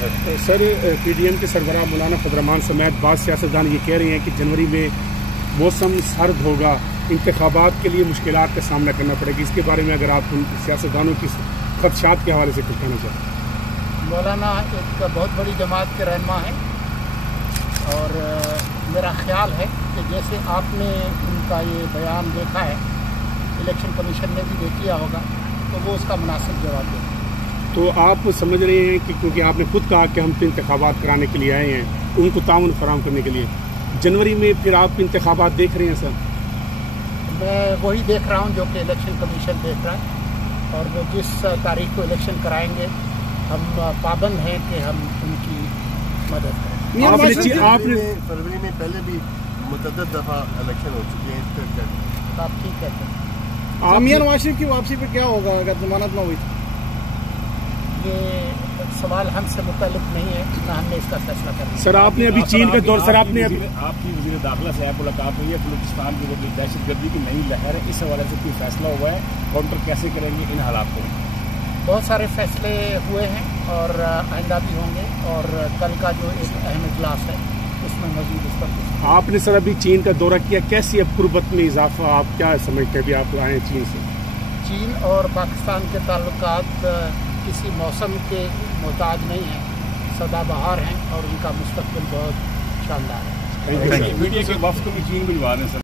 سر PDM کے سربراہ مولانا فضل الرحمان سمیت بعض سیاستدان یہ کہہ رہے ہیں کہ جنوری میں موسم سرد ہوگا، انتخابات کے لیے مشکلات کا سامنا کرنا پڑے گا، اس کے بارے میں اگر آپ ان سیاستدانوں کی خدشات کے حوالے سے کچھ کہنا چاہیں؟ مولانا ایک بہت بڑی جماعت کے رہنما ہیں اور میرا خیال ہے کہ جیسے آپ نے ان کا یہ بیان دیکھا ہے، الیکشن کمیشن نے بھی دیکھ لیا ہوگا، تو وہ اس کا مناسب جواب دیں۔ تو آپ سمجھ رہے ہیں کہ کیونکہ آپ نے خود کہا کہ ہم تو انتخابات کرانے کے لیے آئے ہیں، ان کو تعاون فراہم کرنے کے لیے، جنوری میں پھر آپ انتخابات دیکھ رہے ہیں؟ سر میں وہی دیکھ رہا ہوں جو کہ الیکشن کمیشن دیکھ رہا ہے، اور وہ جس تاریخ کو الیکشن کرائیں گے ہم پابند ہیں کہ ہم ان کی مدد کریں۔ آپ نے فروری میں پہلے بھی متعدد دفعہ الیکشن ہو چکے ہیں، آپ ٹھیک کہتے ہیں۔ میاں نواز شریف کی واپسی پہ کیا ہوگا اگر ضمانت نہ ہوئی؟ یہ سوال ہم سے متعلق نہیں ہے، نہ ہم نے اس کا فیصلہ کرنا۔ سر آپ نے ابھی چین کا دور، سر آپ نے آپ کی وزیر داخلہ سے ملاقات ہوئی ہے، بلوچستان کی جو دہشت گردی کی نئی لہر ہے، اس حوالے سے کوئی فیصلہ ہوا ہے؟ کاؤنٹر کیسے کریں گے ان حالات کو؟ بہت سارے فیصلے ہوئے ہیں اور آئندہ بھی ہوں گے، اور کل کا جو ایک اہم اجلاس ہے اس میں مزید اس پر آپ نے سر ابھی چین کا دورہ کیا، کیسی اب قربت میں اضافہ آپ کیا سمجھتے ہیں؟ ابھی آپ آئے ہیں چین سے۔ چین اور پاکستان کے تعلقات کسی موسم کے محتاج نہیں ہیں، سدا بہار ہیں اور ان کا مستقبل بہت شاندار ہے۔ میڈیا کے وفد کو بھی چین بھجوا رہے ہیں سر۔